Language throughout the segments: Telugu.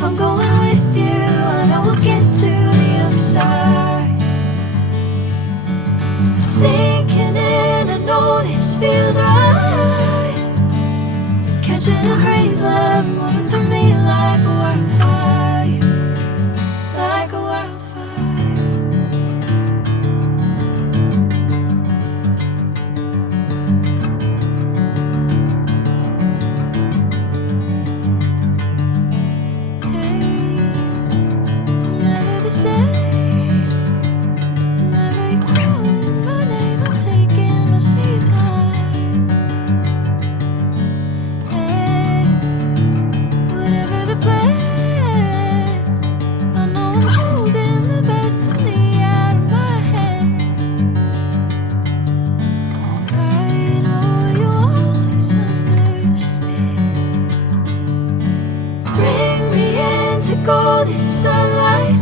If I'm going with you, I know we'll get to the other side. Sinking in, I know this feels right. Catching a crazy love, moving through me like a wildfire, like a wildfire. Golden sunlight.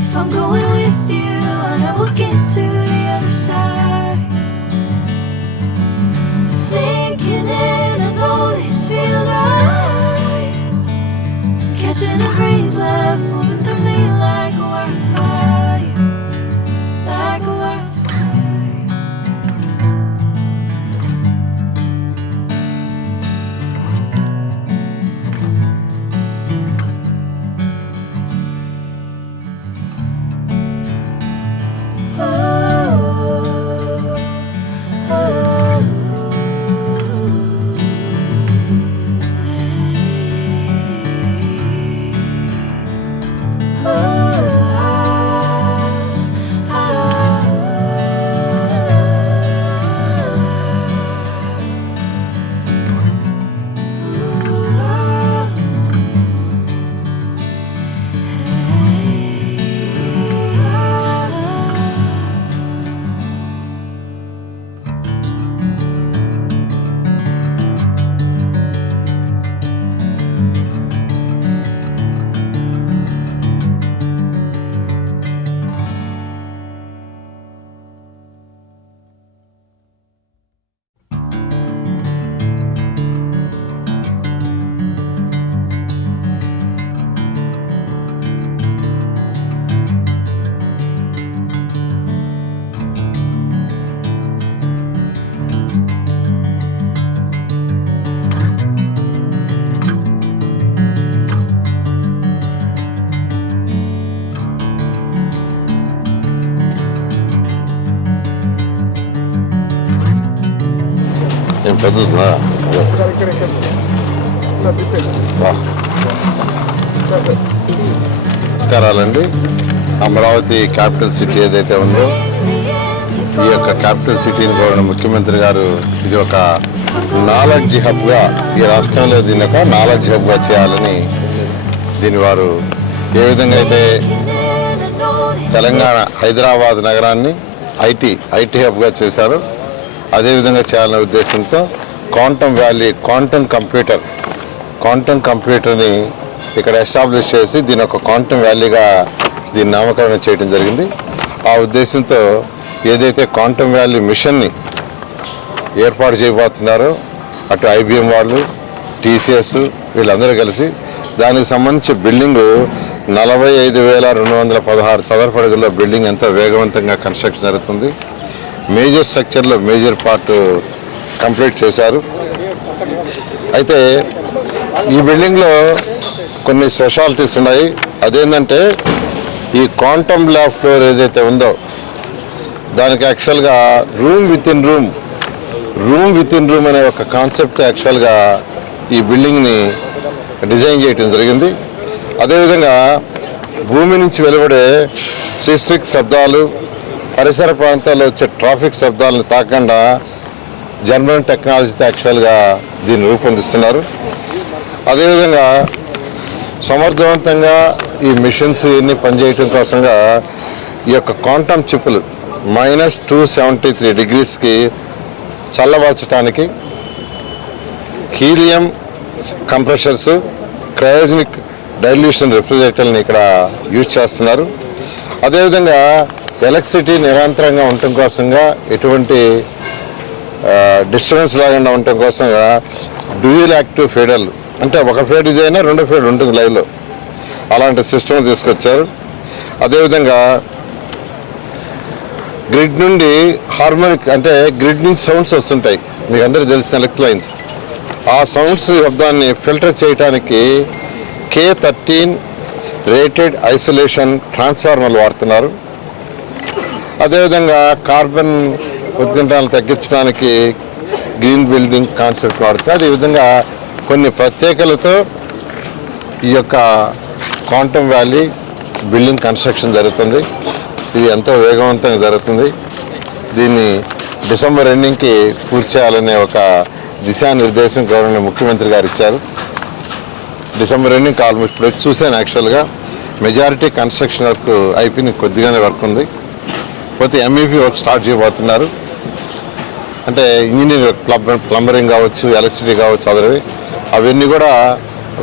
If I'm going with you, I know we'll get to the other side. Sinking in, I know this feels right. Catching a crazy love, moving through me like a wildfire, like a wildfire. నమస్కారాలండి. అమరావతి క్యాపిటల్ సిటీ ఏదైతే ఉందో ఈ యొక్క క్యాపిటల్ సిటీని కూడా ముఖ్యమంత్రి గారు ఇది ఒక నాలెడ్జ్ హబ్గా ఈ రాష్ట్రంలో దీన్ని ఒక నాలెడ్జ్ హబ్గా చేయాలని దీని వారు ఏ విధంగా అయితే తెలంగాణ హైదరాబాద్ నగరాన్ని ఐటీ హబ్గా చేశారో అదేవిధంగా చేయాలనే ఉద్దేశంతో క్వాంటమ్ వ్యాలీ క్వాంటమ్ కంప్యూటర్ని ఇక్కడ ఎస్టాబ్లిష్ చేసి దీని ఒక క్వాంటమ్ వ్యాలీగా దీన్ని నామకరణం చేయడం జరిగింది. ఆ ఉద్దేశంతో ఏదైతే క్వాంటమ్ వ్యాలీ మిషన్ని ఏర్పాటు చేయబోతున్నారో అటు ఐబిఎం వాళ్ళు, టీసీఎస్ వీళ్ళందరూ కలిసి దానికి సంబంధించి బిల్డింగు 45,216 చదరపు అడుగుల్లో బిల్డింగ్ ఎంతో వేగవంతంగా కన్స్ట్రక్షన్ జరుగుతుంది. మేజర్ స్ట్రక్చర్లో మేజర్ పార్ట్ కంప్లీట్ చేశారు. అయితే ఈ బిల్డింగ్లో కొన్ని స్పెషాలిటీస్ ఉన్నాయి. అదేంటంటే ఈ క్వాంటమ్ ల్యాబ్ ఫ్లోర్ ఏదైతే ఉందో దానికి యాక్చువల్గా రూమ్ విత్ ఇన్ రూమ్ అనే ఒక కాన్సెప్ట్ యాక్చువల్గా ఈ బిల్డింగ్ని డిజైన్ చేయడం జరిగింది. అదేవిధంగా భూమి నుంచి వెలువడే సిస్మిక్ శబ్దాలు, పరిసర ప్రాంతాల్లో వచ్చే ట్రాఫిక్ శబ్దాలను తాకుండా జర్మన్ టెక్నాలజీతో యాక్చువల్గా దీన్ని రూపొందిస్తున్నారు. అదేవిధంగా సమర్థవంతంగా ఈ మిషన్స్ ఇవన్నీ పనిచేయటం కోసంగా ఈ యొక్క క్వాంటమ్ చిప్పులు -273 డిగ్రీస్కి చల్లబరచడానికి హీలియం కంప్రెషర్స్, క్రయోజనిక్ డైల్యూషన్ రిఫ్రిజిరేటర్ని ఇక్కడ యూజ్ చేస్తున్నారు. అదేవిధంగా ఎలక్ట్రిసిటీ నిరంతరంగా ఉండటం కోసంగా ఎటువంటి డిస్టర్బెన్స్ లేకుండా ఉండటం కోసంగా డ్యూయల్ యాక్టివ్ ఫీడర్లు అంటే ఒక ఫేడ్ డిజైన్ రెండో ఫేడ్ ఉంటుంది లైవ్లో, అలాంటి సిస్టమ్ తీసుకొచ్చారు. అదేవిధంగా గ్రిడ్ నుండి హార్మోనిక్ అంటే గ్రిడ్ నుంచి సౌండ్స్ వస్తుంటాయి, మీకు అందరికీ తెలిసిన ఎలక్ట్రిక్ లైన్స్. ఆ సౌండ్స్ శబ్దాన్ని ఫిల్టర్ చేయడానికి K13 రేటెడ్ ఐసోలేషన్ ట్రాన్స్ఫార్మర్లు వాడుతున్నారు. అదేవిధంగా కార్బన్ ఉద్గంటాలను తగ్గించడానికి గ్రీన్ బిల్డింగ్ కాన్సెప్ట్ వాడుతున్నారు. ఈ విధంగా కొన్ని ప్రత్యేకలతో ఈ యొక్క క్వాంటమ్ వ్యాలీ బిల్డింగ్ కన్స్ట్రక్షన్ జరుగుతుంది. ఇది ఎంతో వేగవంతంగా జరుగుతుంది. దీన్ని డిసెంబర్ ఎండింగ్కి పూర్తి చేయాలనే ఒక దిశానిర్దేశం గవర్నమెంట్ ముఖ్యమంత్రి గారు ఇచ్చారు. డిసెంబర్ ఎండింగ్ ఆల్మోస్ట్ ఇప్పుడు చూసాను. యాక్చువల్గా మెజారిటీ కన్స్ట్రక్షన్ వర్క్ అయిపోయింది, కొద్దిగానే వర్క్ ఉంది. పోతే MEP వర్క్ స్టార్ట్ చేయబోతున్నారు. అంటే ఇంజనీరింగ్ ప్లంబరింగ్ కావచ్చు, ఎలక్ట్రిసిటీ కావచ్చు, అదర్వి అవన్నీ కూడా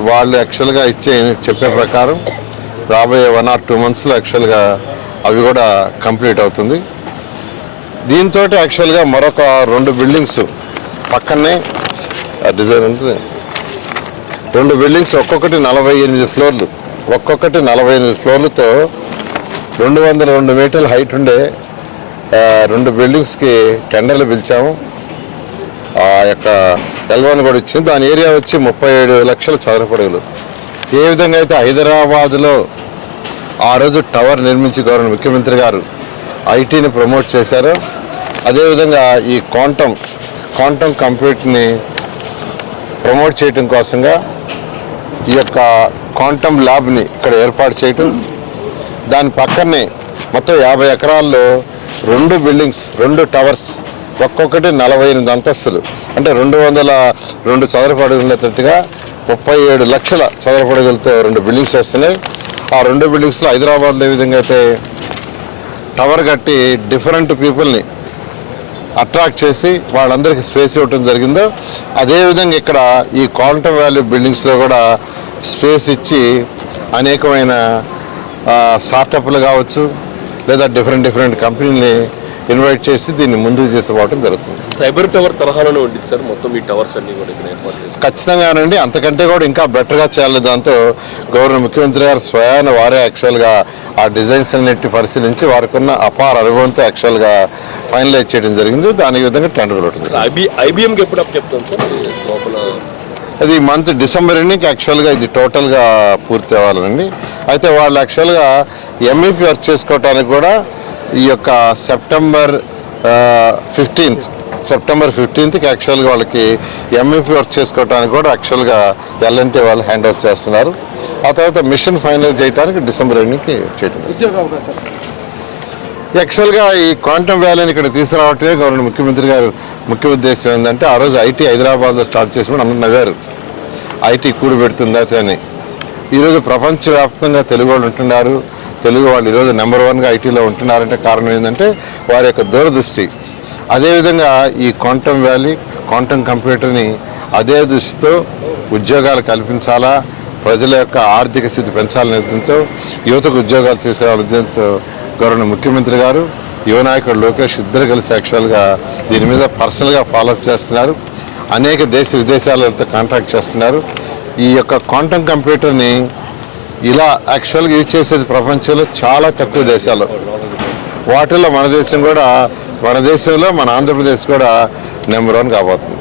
వాళ్ళు యాక్చువల్గా చెప్పే ప్రకారం రాబోయే 1 or 2 monthsలో యాక్చువల్గా అవి కూడా కంప్లీట్ అవుతుంది. దీంతో యాక్చువల్గా మరొక 2 బిల్డింగ్స్ పక్కనే డిజైన్ ఉంటుంది. 2 బిల్డింగ్స్ ఒక్కొక్కటి 48 ఫ్లోర్లు, ఒక్కొక్కటి 48 ఫ్లోర్లతో 202 మీటర్ల హైట్ ఉండే 2 బిల్డింగ్స్కి టెండర్లు పిలిచాము. ఆ యొక్క L1 కూడా ఇచ్చింది. దాని ఏరియా వచ్చి 37 లక్షల చదరపు అడుగులు. ఏ విధంగా అయితే హైదరాబాద్లో ఆ రోజు టవర్ నిర్మించి గవర్నమెంట్ ముఖ్యమంత్రి గారు ఐటీని ప్రమోట్ చేశారో, అదేవిధంగా ఈ క్వాంటమ్ కంప్యూటర్ని ప్రమోట్ చేయడం కోసంగా ఈ యొక్క క్వాంటమ్ ల్యాబ్ని ఇక్కడ ఏర్పాటు చేయటం, దాని పక్కనే మొత్తం 50 ఎకరాల్లో 2 బిల్డింగ్స్, 2 టవర్స్, ఒక్కొక్కటి 48 అంతస్తులు, అంటే 202 చదరపు అడుగులతోటిగా 37 లక్షల చదరపు అడుగులతో 2 బిల్డింగ్స్ వస్తున్నాయి. ఆ 2 బిల్డింగ్స్లో హైదరాబాద్లో ఏ విధంగా అయితే టవర్ కట్టి డిఫరెంట్ పీపుల్ని అట్రాక్ట్ చేసి వాళ్ళందరికీ స్పేస్ ఇవ్వటం జరిగిందో, అదేవిధంగా ఇక్కడ ఈ క్వాంటమ్ వ్యాల్యూ బిల్డింగ్స్లో కూడా స్పేస్ ఇచ్చి అనేకమైన స్టార్టప్లు కావచ్చు, లేదా డిఫరెంట్ కంపెనీని ఇన్వైట్ చేసి దీన్ని ముందుకు తీసుకుపోవడం జరుగుతుంది. సైబర్ టవర్ తరహాలోనే ఉంటుంది సార్ మొత్తం ఈ టవర్స్ అన్ని కూడా ఇక్కడ ఏర్పాటు చేస్తారు. ఖచ్చితంగానండి, అంతకంటే కూడా ఇంకా బెటర్గా చేయాలి. దాంతో గవర్నర్ ముఖ్యమంత్రి గారు స్వయాన వారే యాక్చువల్గా ఆ డిజైన్స్ అన్నిటి పరిశీలించి వారికి ఉన్న అపార అనుభవంతో యాక్చువల్గా ఫైనలైజ్ చేయడం జరిగింది. దాని విధంగా టెండర్ ఉంటుంది. IBMకి ఎప్పుడు అప్ చెప్తాం సార్ లోపల? అది మంత్ డిసెంబర్ ఎండింగ్కి యాక్చువల్గా ఇది టోటల్గా పూర్తి అవ్వాలండి. అయితే వాళ్ళు యాక్చువల్గా MEP వర్క్ చేసుకోవడానికి కూడా ఈ యొక్క సెప్టెంబర్ 15th యాక్చువల్గా వాళ్ళకి MEP వర్క్ చేసుకోవడానికి కూడా యాక్చువల్గా L&T వాళ్ళు హ్యాండ్ ఓవర్ చేస్తున్నారు. ఆ తర్వాత మిషన్ ఫైనల్ చేయడానికి డిసెంబర్ ఎండింగ్కి చేయడం. యాక్చువల్గా ఈ క్వాంటమ్ వ్యాలీని ఇక్కడ తీసుకురావటమే గవర్నమెంట్ ముఖ్యమంత్రి గారు ముఖ్య ఉద్దేశం ఏంటంటే, ఆ రోజు IT హైదరాబాద్లో స్టార్ట్ చేసినప్పుడు అందరూ నవ్వారు, IT కూడిపెడుతుందా అని. ఈరోజు ప్రపంచవ్యాప్తంగా తెలుగు వాళ్ళు ఉంటున్నారు. తెలుగు వాళ్ళు ఈరోజు నెంబర్ 1గా ఐటీలో ఉంటున్నారంటే కారణం ఏంటంటే వారి యొక్క దూరదృష్టి. అదేవిధంగా ఈ క్వాంటమ్ వ్యాలీ, క్వాంటమ్ కంప్యూటర్ని అదే దృష్టితో ఉద్యోగాలు కల్పించాలా, ప్రజల యొక్క ఆర్థిక స్థితి పెంచాలనే ఉద్దేశంతో, యువతకు ఉద్యోగాలు తీసుకురావాలనే ఉద్దేశంతో గవర్నమెంట్ ముఖ్యమంత్రి గారు, యువ నాయకుడు లోకేష్ ఇద్దరు కలిసి యాక్చువల్గా దీని మీద పర్సనల్గా ఫాలోఅప్ చేస్తున్నారు. అనేక దేశ విదేశాలతో కాంటాక్ట్ చేస్తున్నారు. ఈ యొక్క క్వాంటమ్ కంప్యూటర్ని ఇలా యాక్చువల్గా యూజ్ చేసేది ప్రపంచంలో చాలా తక్కువ దేశాలు. వాటిల్లో మన దేశంలో మన ఆంధ్రప్రదేశ్ కూడా నెంబర్ 1 కాబోతుంది.